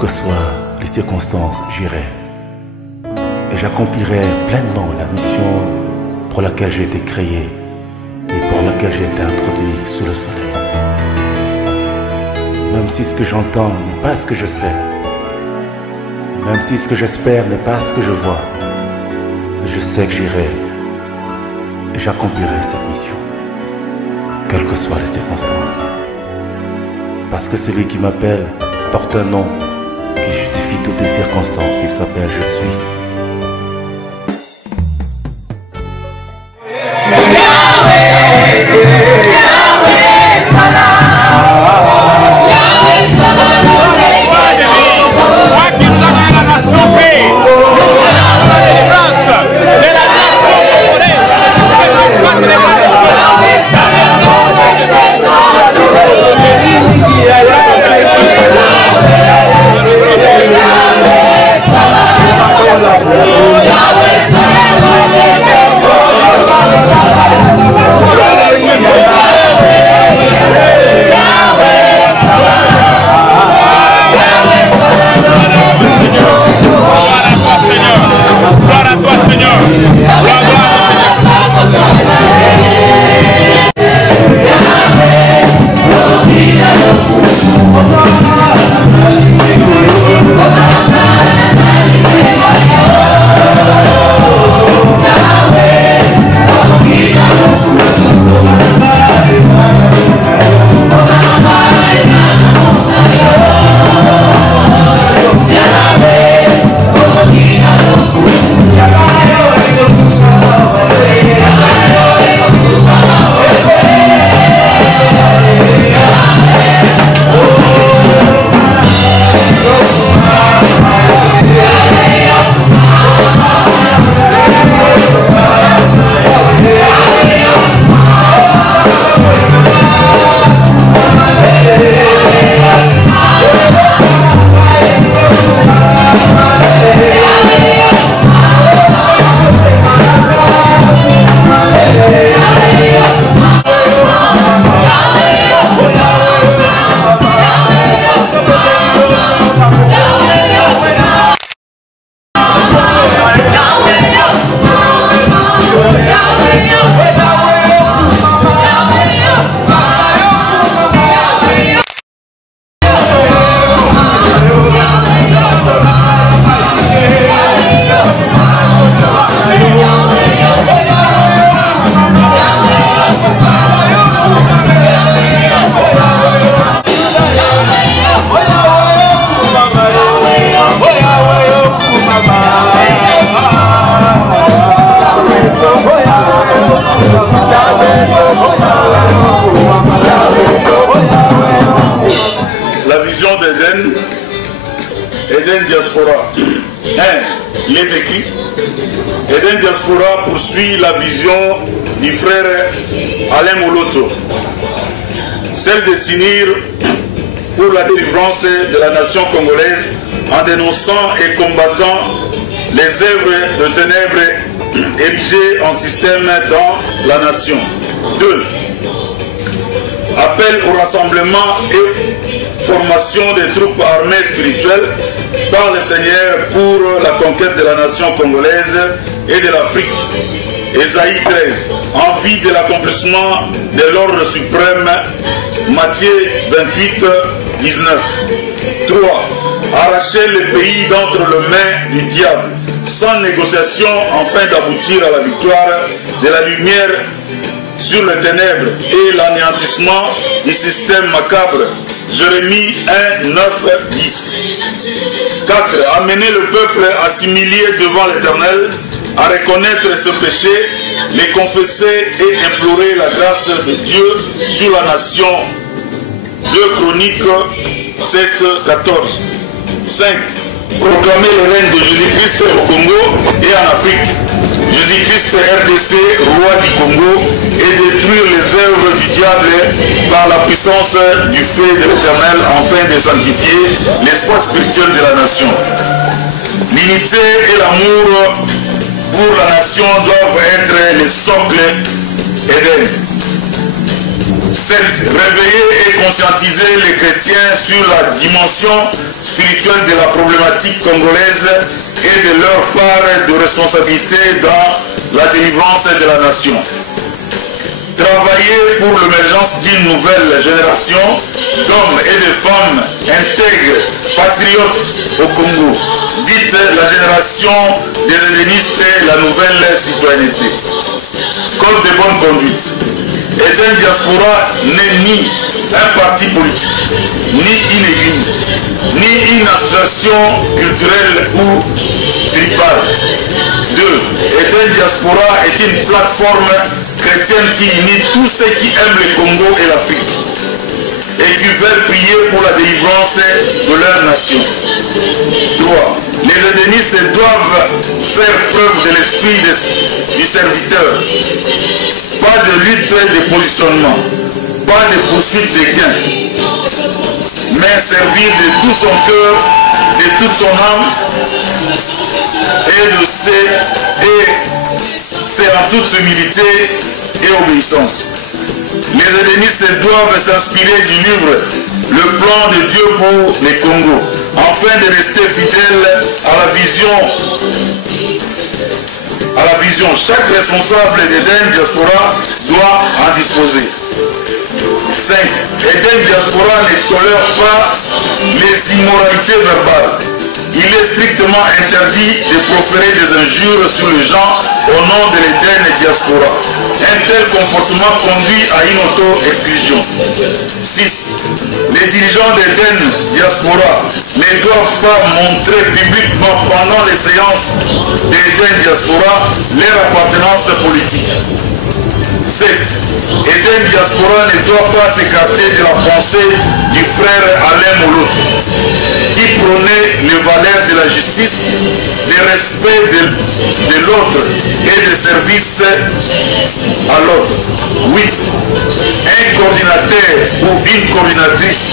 que soient les circonstances, j'irai. Et j'accomplirai pleinement la mission pour laquelle j'ai été créé et pour laquelle j'ai été introduit sous le soleil. Même si ce que j'entends n'est pas ce que je sais, même si ce que j'espère n'est pas ce que je vois, je sais que j'irai et j'accomplirai cette mission, quelles que soient les circonstances. Parce que celui qui m'appelle porte un nom qui justifie toutes les circonstances. Il s'appelle Je suis. La vision d'Eden, Eden Diaspora. 1. Il est écrit, Eden Diaspora poursuit la vision du frère Alain Moloto, celle de s'unir pour la délivrance de la nation congolaise en dénonçant et combattant les œuvres de ténèbres érigées en système dans la nation. 2. Appel au rassemblement et formation des troupes armées spirituelles par le Seigneur pour la conquête de la nation congolaise et de l'Afrique. Ésaïe 13. En vue de l'accomplissement de l'ordre suprême. Matthieu 28, 19. 3. Arracher le pays d'entre les mains du diable, sans négociation, afin d'aboutir à la victoire de la lumière sur les ténèbres et l'anéantissement du système macabre. Jérémie 1, 9, 10. 4. Amener le peuple à s'humilier devant l'Éternel, à reconnaître ce péché, les confesser et implorer la grâce de Dieu sur la nation. 2 Chroniques 7, 14. 5. Proclamer le règne de Jésus-Christ au Congo et en Afrique. Jésus-Christ RDC, roi du Congo, et détruire les œuvres du diable par la puissance du feu de l'Éternel, afin de sanctifier l'espace spirituel de la nation. L'unité et l'amour pour la nation doivent être les socles Eden. 7. Réveiller et conscientiser les chrétiens sur la dimension spirituelle de la problématique congolaise et de leur part de responsabilité dans la délivrance de la nation. Travailler pour l'émergence d'une nouvelle génération d'hommes et de femmes intègres, patriotes au Congo, dite la génération des hédénistes et la nouvelle citoyenneté. Code de bonne conduite. Eden Diaspora n'est ni un parti politique, ni une église, ni une association culturelle ou tribale. 2. Eden Diaspora est une plateforme chrétienne qui unit tous ceux qui aiment le Congo et l'Afrique et qui veulent prier pour la délivrance de leur nation. 3. Les hédénistes doivent faire preuve de l'esprit du serviteur. Pas de lutte de positionnement, pas de poursuite de gains, mais servir de tout son cœur, de toute son âme et c'est en toute humilité et obéissance. Les hédénistes doivent s'inspirer du livre Le plan de Dieu pour les Congo, afin de rester fidèles à la vision. Chaque responsable d'Eden Diaspora doit en disposer. 5. Eden Diaspora ne tolère pas les immoralités verbales. Il est strictement interdit de proférer des injures sur les gens au nom de l'Eden Diaspora. Un tel comportement conduit à une auto-exclusion. 6. Les dirigeants d'Eden Diaspora ne doivent pas montrer publiquement pendant les séances d'Eden Diaspora leur appartenance politique. 7. Eden Diaspora ne doit pas s'écarter de la pensée du frère Alain Moloto, qui prônait les valeurs de la justice, du respect de l'autre et de service à l'autre. 8. Un coordinateur ou une coordinatrice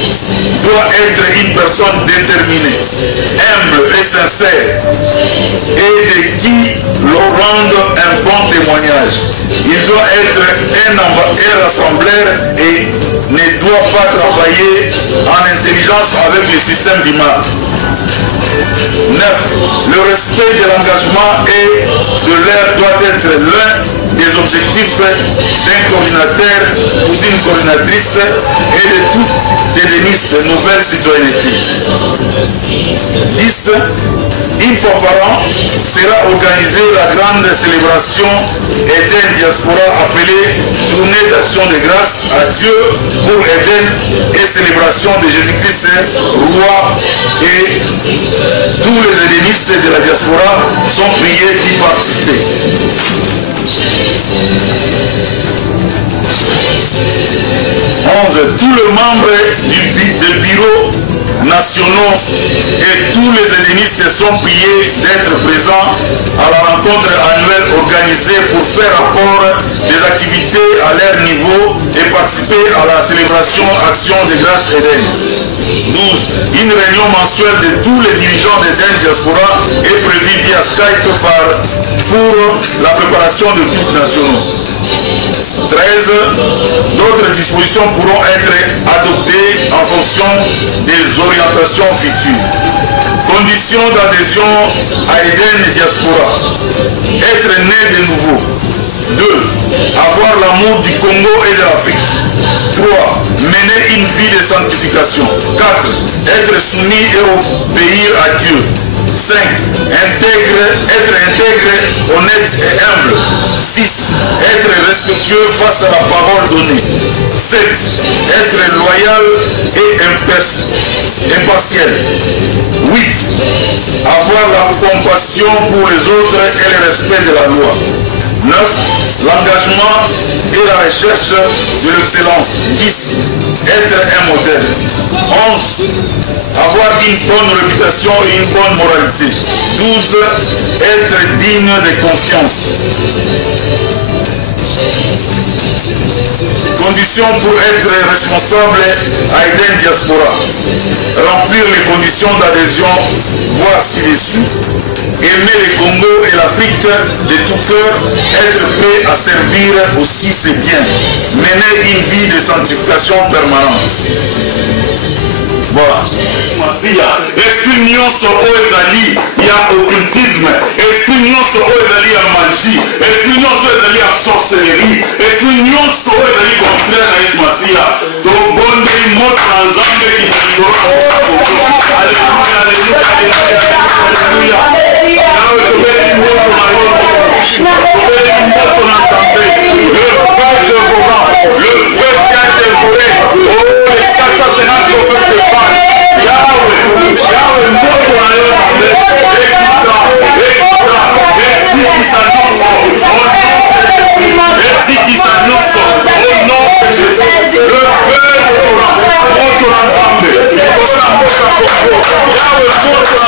doit être une personne déterminée, humble et sincère, et de qui l'on rende un bon témoignage. Il doit être un rassembleur et ne doit pas travailler en intelligence avec le système du mal. 9. Le respect de l'engagement et de l'air doit être l'un des objectifs d'un coordinateur ou d'une coordinatrice et de tout hédéniste nouvelle citoyenneté. 10. Une fois par an sera organisée la grande célébration Eden Diaspora appelée Journée d'action de grâce à Dieu pour Eden et célébration de Jésus-Christ roi, et tous les hédénistes de la diaspora sont priés d'y participer. 11. Tous les membres du bureau nationaux et tous les hédénistes sont priés d'être présents à la rencontre annuelle organisée pour faire rapport des activités à leur niveau et participer à la célébration Action de grâce Eden. 12. Une réunion mensuelle de tous les dirigeants d'Eden Diaspora est prévue via Skype pour la préparation de groupes nationaux. 13. D'autres dispositions pourront être adoptées en fonction des orientations futures. Conditions d'adhésion à Eden Diaspora. Être né de nouveau. 2. Avoir l'amour du Congo et de l'Afrique. 3. Mener une vie de sanctification. 4. Être soumis et obéir à Dieu. 5. Être intègre, honnête et humble. 6. Être respectueux face à la parole donnée. 7. Être loyal et impartial. 8. Avoir la compassion pour les autres et le respect de la loi. 9. L'engagement et la recherche de l'excellence. 10. Être un modèle. 11. Avoir une bonne réputation et une bonne moralité. 12. Être digne de confiance. Conditions pour être responsable à Eden Diaspora. Remplir les conditions d'adhésion, voir ci-dessus. aimer le Congo et l'Afrique de tout cœur, être prêt à servir aussi c'est bien, mener une vie de sanctification permanente. Voilà. Esprit nyonso oyo ezali ya occultisme, esprit nyonso oyo ezali ya magie, esprit nyonso oyo ezali ya sorcellerie, esprit nyonso oyo ezali contraire na Yesu Masiya, tobondeli moto na Nzambe kitandora. Alléluia, alléluia, alléluia, alléluia. Yawe tobeli moto na yo, tobeli moto na Nzambe. Le feu Jéhovah, le feu qui a dévoré, oh les 450 prophètes de Baal. Yahweh, moto na yo Nzambe, merci qui s'annonce au nom de Jésus. Le feu de Torah, moto na Nzambe, moto na mboka Congo. Yahweh, moto na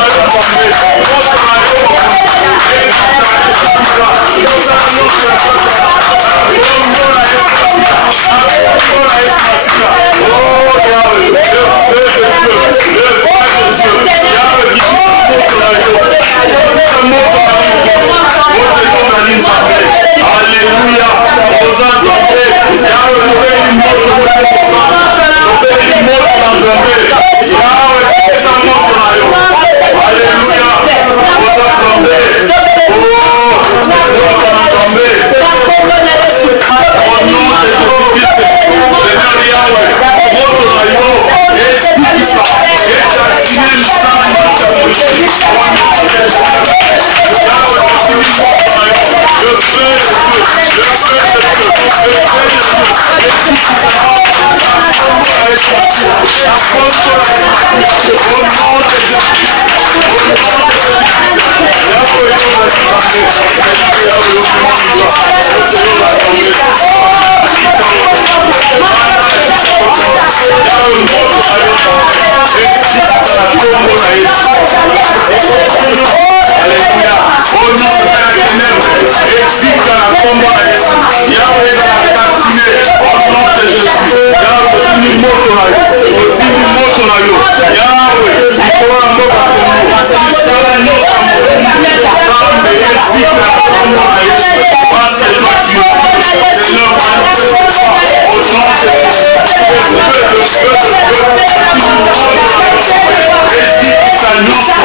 yo Nzambe, moto na yo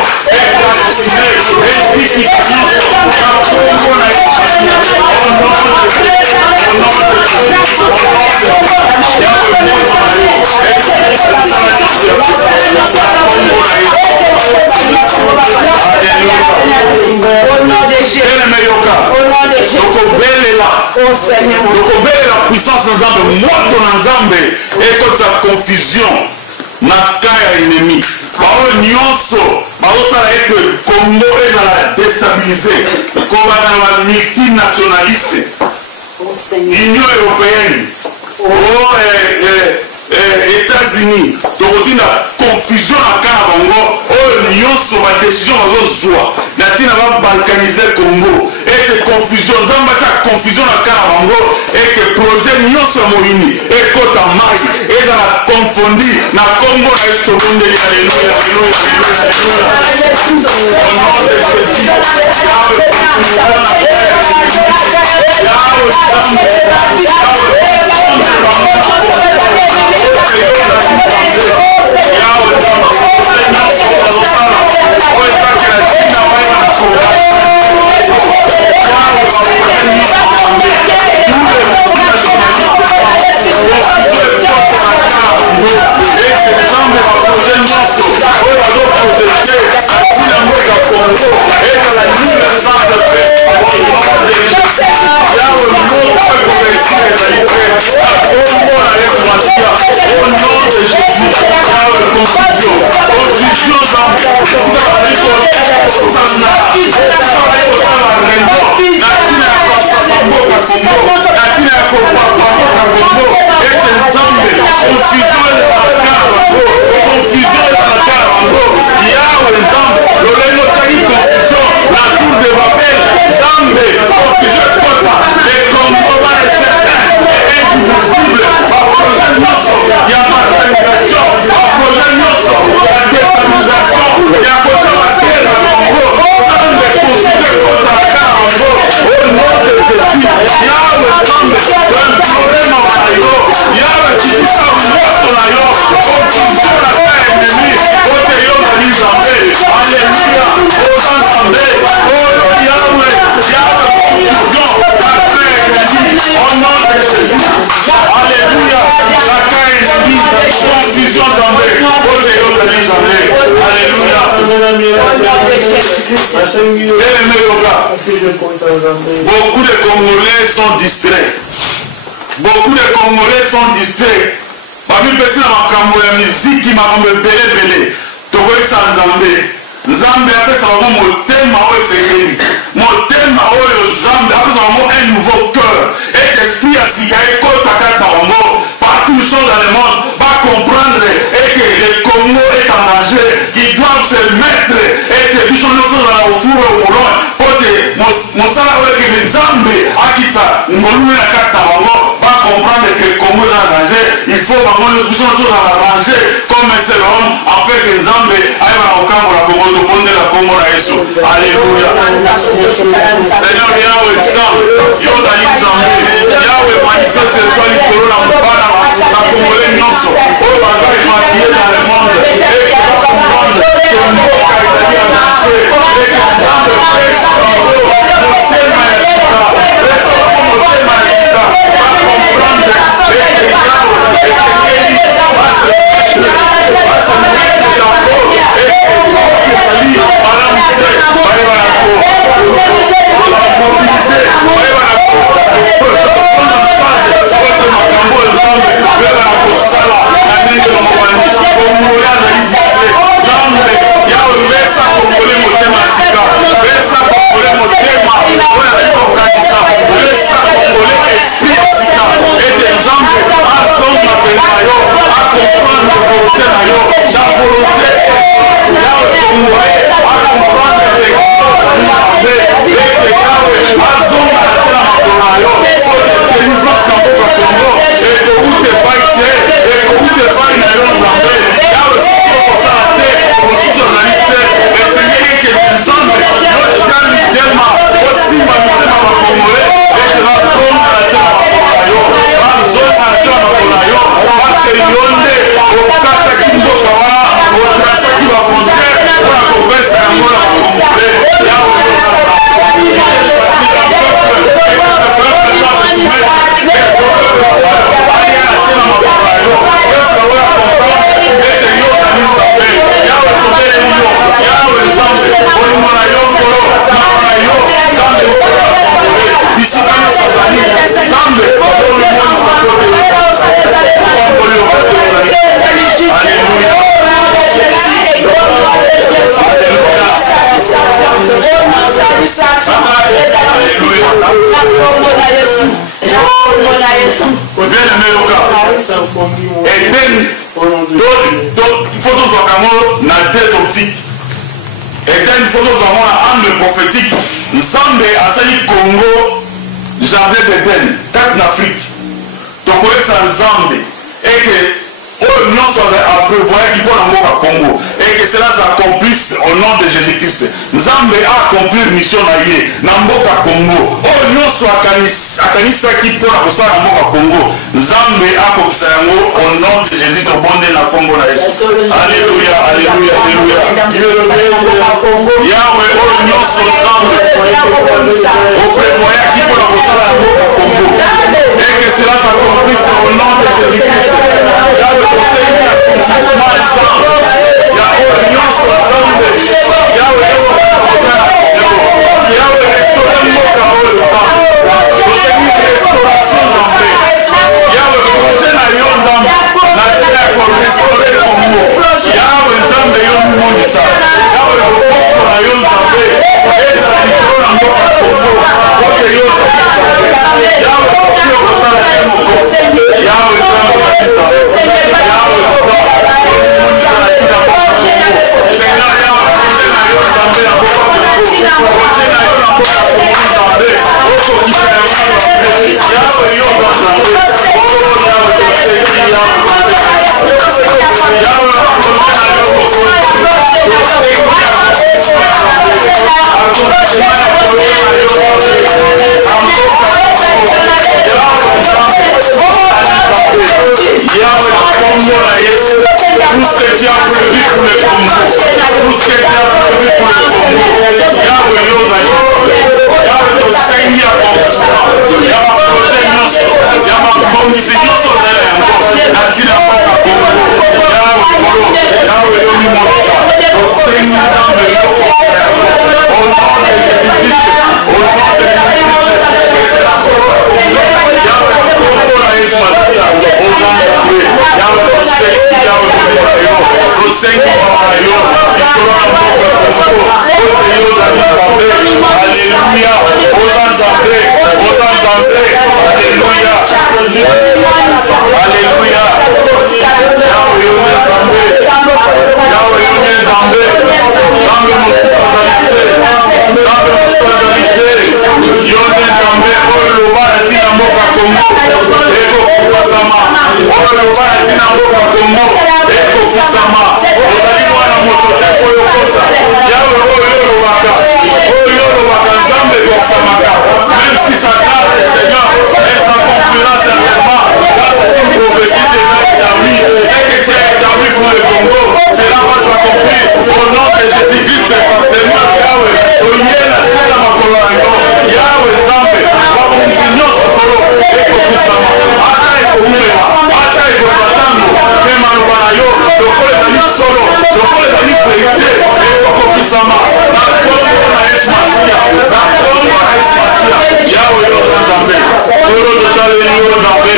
la puissance Nzambe, moto na Nzambe et toute sa confusion na kaya ennemi. Bao nyonso, bao ça être Congo est la déstabilisé, comme la multinationaliste, Union européenne, États-Unis, donc il y a confusion à Kanabango, nyonso ma décision à Zozwa, Natina va balkaniser Congo, et que confusion, Zambata confusion à Kanabango, et que projet nyonso Morini, et Kota Mai, et dans la confondue, na Congo, na Estomonde, alléluia, alléluia, alléluia, au nom de Jésus, Beaucoup de Congolais sont distraits. Beaucoup de Congolais sont distraits. Parmi les personnes qui ont musique, qui m'ont belé. Tokoyesa Nzambe. Nzambe apesa bango motema oyo sekeli. Motema oyo Nzambe apesa bango un nouveau cœur. Et l'esprit a sika ekota kata bango. Partout ils sont dans le monde, va comprendre et que le Congo est en danger, qu'ils doivent se mettre et que nous sommes dans le four au Moulon. Pour que Monsala que Nzambe akita ngolou na kata bango, va comprendre que le Congo est en danger. Il faut bango nous sommes dans la rangée comme un seul homme afin que Nzambe aille au Congo la Congo de Bonde la Congo la Yesu. Alléluia. Seigneur Yahweh Nzambe, Yozali Nzambe, Yahweh manifeste toi les colons la Mbana. La Congolais nyonso oyo baza émaillé dans le monde et que va comprendre que nous Kaitali a lancé et que Nzambe pesa bango motema ya sika pesa bango motema ya sika va comprendre et que Yahweh esengeli base mettre d'accord et que ezali malamu te bayeba na ko mobiliser bayeba na ko prendre en charge oyo makambo Nzambe beba na kosala na ndenge na mobandisi Kongole azali dise Nzambe yawe pesa Kongole motema ya sika pesa Kongole motema oyo azali kokanisa pesa Kongole esprit ya sika ete Nzambe azonga pene na yo akomprendre volonté na yo na volonté yawe Kongole akomprendre Nzambe ete yawe azonga na se na makolo na yo po délivrance na mboka Congo ekoute epai te ekoute epai na yo Nzambe yawe soki okosala te mosusu ozali te esengeli eke Nzambe yotya mitema osimba mitema bakongole ete bazonga na te na makolo na yo bazonga na te na makolo na yo parce yo nde okataki mboka wana otrasaki bafrontiere mpona kopesa yango na bakongole yawe il faut nous en dans deux optiques. Il faut nous en angle prophétique. Nzambe asali Congo, jardin d'Éden, en Afrique. Donc on Nzambe et que non soit prévoir qu'il faut l'amour à Congo et que cela s'accomplisse au nom de Jésus-Christ. Nzambe a accompli la mission naïe Namboka Congo. Oh non soit kanisa qui peut la ça Namboka Congo. Nzambe a accompli au nom de Jésus au bon de la Congo na Yesu. Alléluia, alléluia, alléluia. Yahweh oh non soit Nzambe au prévoir qui peut la ça Namboka Congo et que cela s'accomplisse au nom de Jésus-Christ. Yahweh conseille la conscience Yeah. na mboka Kongo ekokisama ozali mwana moto te koyokosa yawe oyo olobaka nzambe ekokisamaka même si ça tarde Seigneur elle s'accomplira certainement là c'est une prophétie déjà établie ce que tu as établi pour le Congo cela va s'accomplir au nom de Jésus-Christ Seigneur yawe oyela sela makolo yango yawe nzambe bakonzi nyonso kolo ekokisama ata ekoumela ata ekosatango mpe maloba na yo lokola ezali solo lokola ezali verite ekokokisama na kongo na Yesu Masiya na kongo na Yesu Masiya yawe yo nzambe oyo totaleli yo nzambe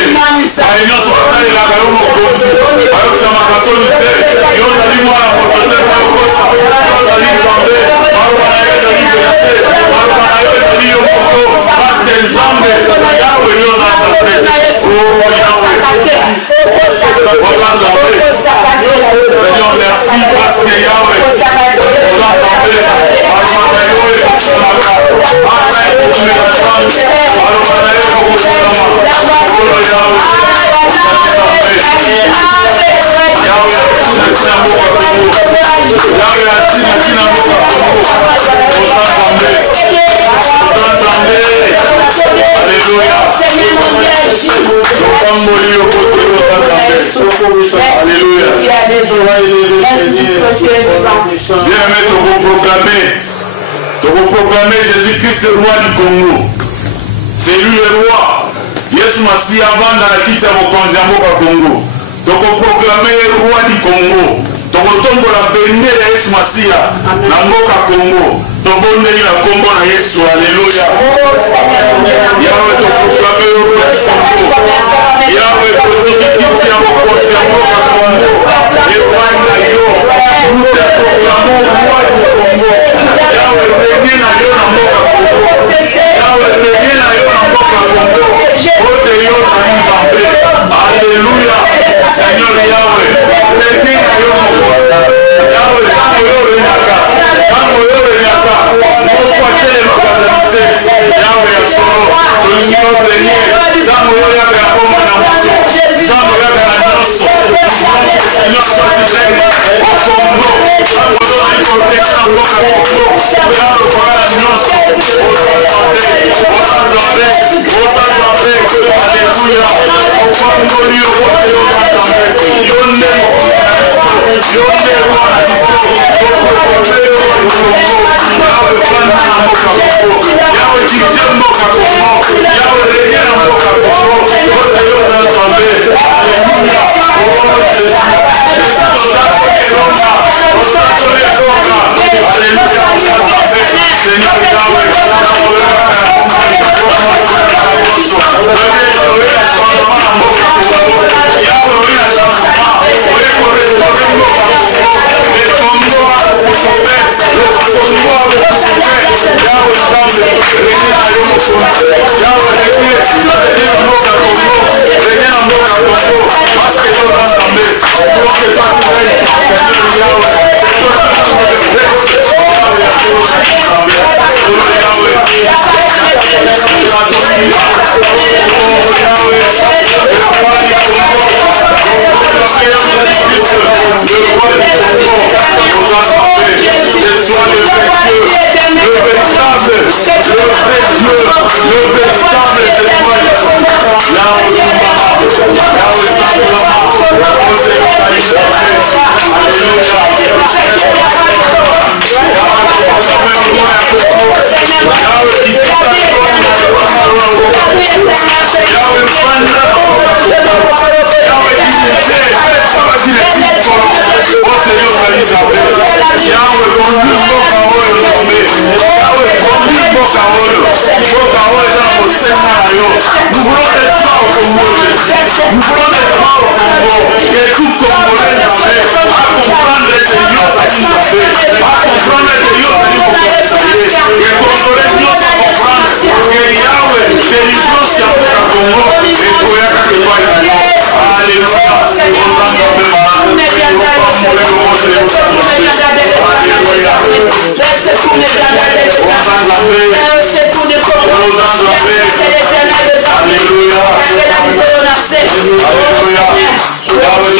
baye nyonso batalelaka yo mokonzi bayokisamaka soni te yo ozali mwana moto te bayokosa yo ozali nzambe maloba na yo ezali verite maloba na yo ezali yo moko paske nzambe yawe yo na nzambe Seigneur, merci parce que Yahweh, on a parlé, bien-aimé, de vous proclamer Jésus-Christ le roi du Congo. C'est lui le roi. Yesu Masiya avanda na kiti ya mokonzi ya mboka Congo. Donc on proclame le roi du Congo. Donc on tombe la bendera ya Yesu Masiya na mboka Congo. Tobondeli na kombo na Yesu. Alléluia. Yawe to proclame le roi du Congo. Yawe kotiki kiti ya mokonzi ya mboka Congo. Epai na yo. Nous te proclamons le roi du Congo. Yawe veni na yo na mboka Congo. Yawe veni na yo na mboka Congo. Ote yo na nzambe. Alléluia. Seigneur Yahweh. Veni na yo na mboka. Yawe tango yo renyaka. Tango yo renyaka. Mokwa tele makazalite. Yawe ya solo. Tolingino tenye. Tango yo yaka ya bomba na moto. Tango yaka na nyoso. Seigneur Sotizen. Congo. Tango yo na ikorteka na mboka Congo. Yawe kwa na nyoso. Alléluia. Alléluia.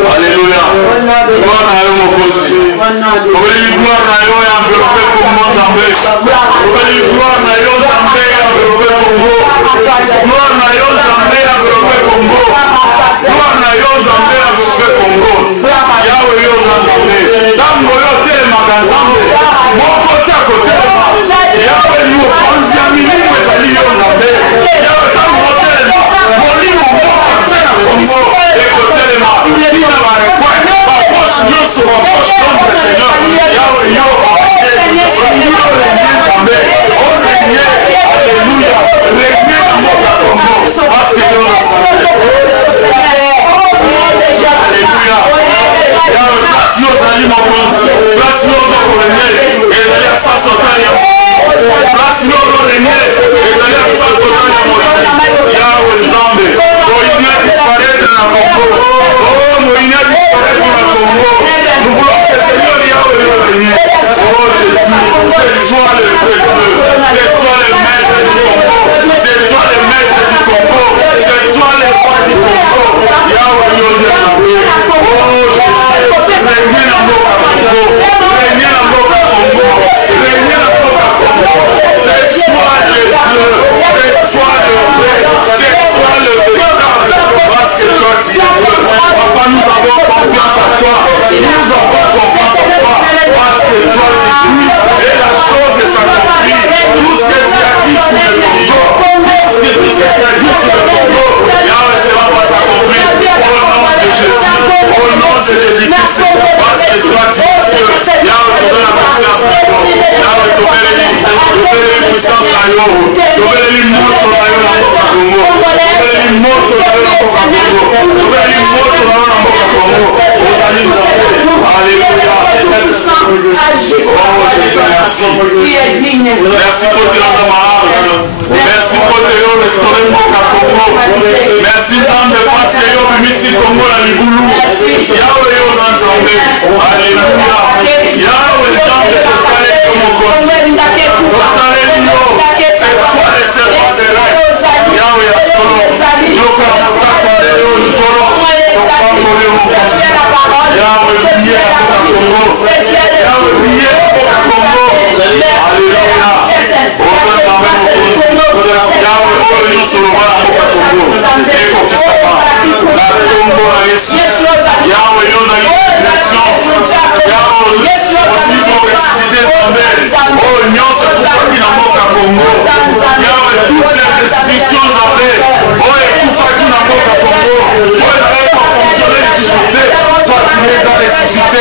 Alléluia.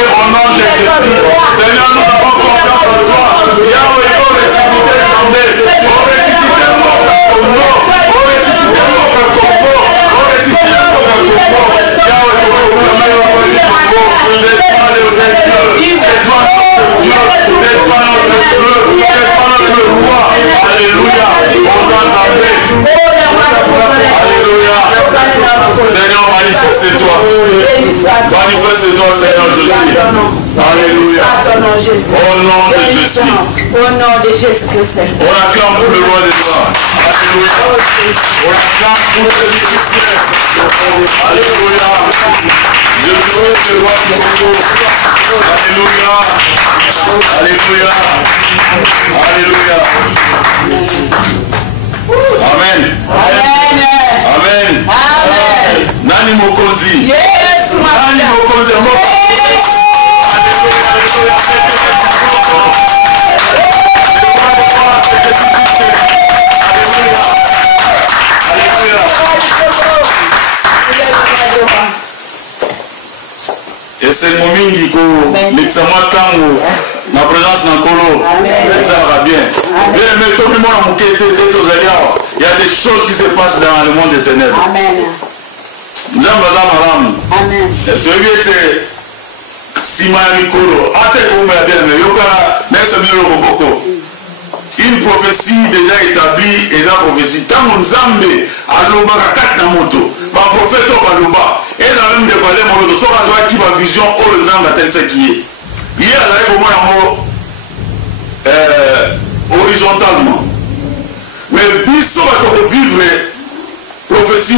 au nom de Jésus. Seigneur, nous avons confiance en toi. Yahweh, oh ressuscité Zambé, oh ressuscité Moka Congo, oh ressuscité Moka Congo, oh ressuscité Moka Congo. Yahweh, tu vas proclamer au nom du Congo. C'est toi le Seigneur, c'est toi notre Dieu, c'est toi notre Dieu, c'est toi notre roi. Alléluia. Alléluia. Seigneur, manifeste-toi. Manifeste-toi, Seigneur Jésus. Alléluia. Au nom de Jésus. Au nom de Jésus-Christ. On acclame pour le roi des rois. Alléluia. On acclame pour le Jésus-Christ. Alléluia. Je prie le roi du Congo. Alléluia. Alléluia. Alléluia. Amen. Amen. Amen. Amen. Nani mokozi. Yes, Nani mokozi. Alléluia. Et c'est le moment où l'examen tango ma présence dans le colo, ça va bien. Mais tout le monde il y a des choses qui se passent dans le monde des ténèbres. Amen. Amen. Une prophétie déjà établie et la prophétie. Tant que Nzambe aloba kata moto, ba prophète aloba et la même dévoilé mon autre soit la qui va vision au Nzambe tel ce qui est. Il y a là horizontalement. Mais biso va te vivre prophétie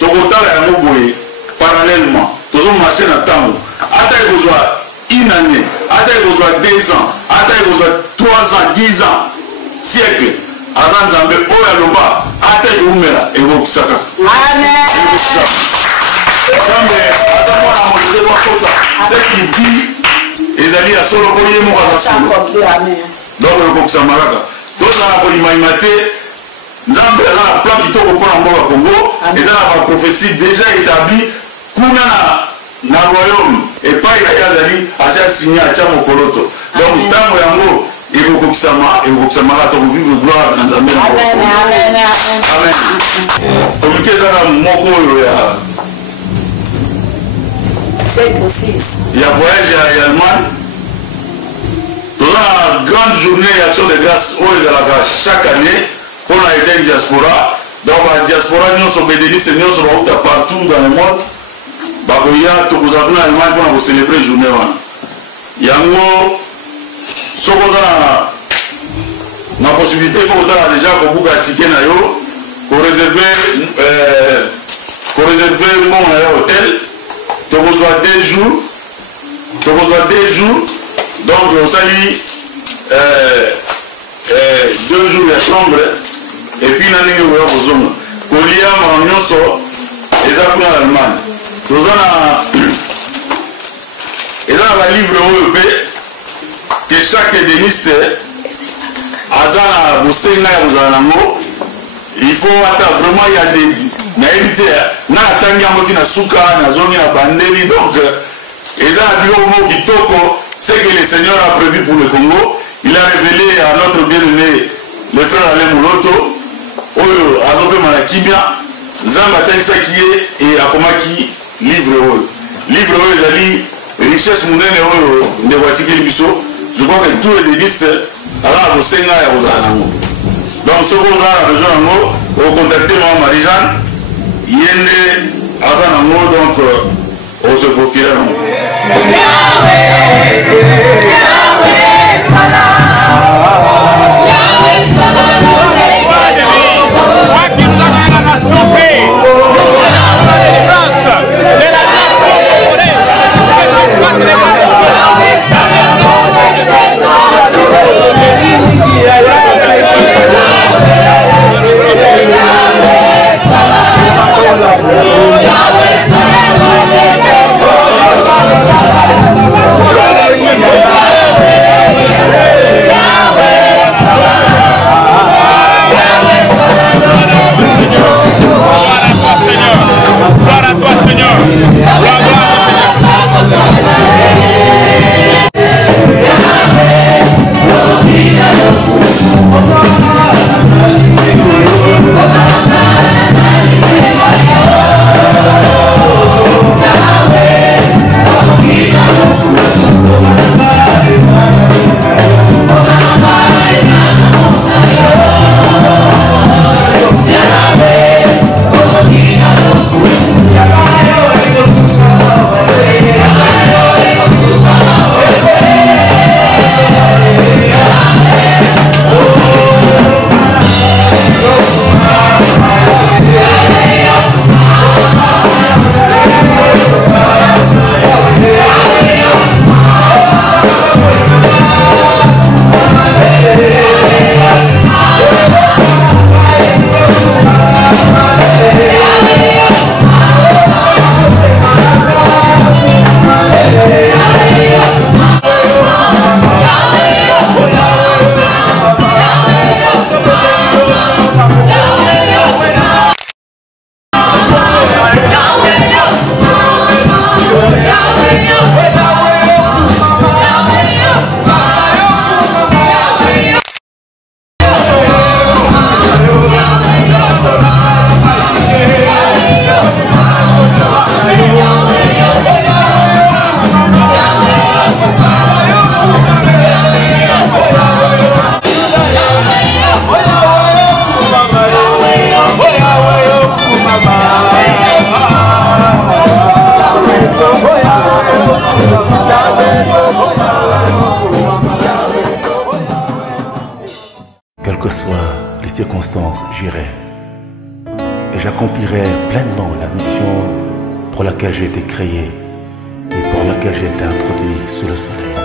to kotala ya moboye parallèlement. Tozo marcher na tango. Ata besoin une année, ata besoin 2 ans, ata besoin 3 ans, 10 ans, siècle. Avant Nzambe oya loba ata umela ekokisaka. Amen. Nzambe azamwa na moto kwa kosa. Ce qui dit ezali ya solo koye mo kana Amen. donc ekokisa maraka. Toza na koyimayima te. Nzambe a un plan qui tombe pour l'Angola Congo, et dans la prophétie déjà établie, kuna na royaume, et pas il a yazali, a signé à Tchamo Koloto. Donc, Tango Yango, il faut que ça m'a vivre gloire dans Nzambe. Amen. Amen. Amen. Comme que ça a moko ya. 5 ou 6. Il y a voyage à Allemagne. Dans la grande journée d'action de grâce, où il y a chaque année. Pour la diaspora, donc la diaspora nous sommes bénédicés, nous sommes partout dans le monde. Bagoya, tout vous avez en Allemagne pour célébrer la journée. Yango, ce qu'on a la possibilité, il faut déjà pour vous pratiquer pour réserver mon hôtel. Tu reçois 2 jours. Tu reçois 2 jours. Donc, on salue 2 jours de chambre. Et puis, il y a des gens qui ont en Allemagne. Il y a un livre européen que chaque déniste a il faut vraiment il y a des naïvetés. Donc, ce que le Seigneur a prévu pour le Congo, il a révélé à notre bien-aimé, le frère Alain Mouloto. Oyo azope malakibia Zamba Tanisaki et Akomaki livre ezali richesse monene oyo de watikeli biso. Je crois que tous les listes ala bosenga ya kozala nango. Donc ce qu'on a besoin nango au contacter Marie-Jeanne yende aza nango donc on se procure nango. j'irai et j'accomplirai pleinement la mission pour laquelle j'ai été créé et pour laquelle j'ai été introduit sous le soleil.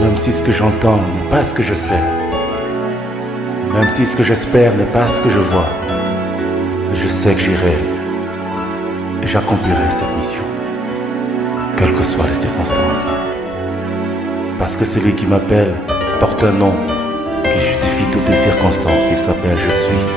Même si ce que j'entends n'est pas ce que je sais, même si ce que j'espère n'est pas ce que je vois, je sais que j'irai et j'accomplirai cette mission, quelles que soient les circonstances. Parce que celui qui m'appelle porte un nom qui justifie toutes les circonstances. Il s'appelle Je suis.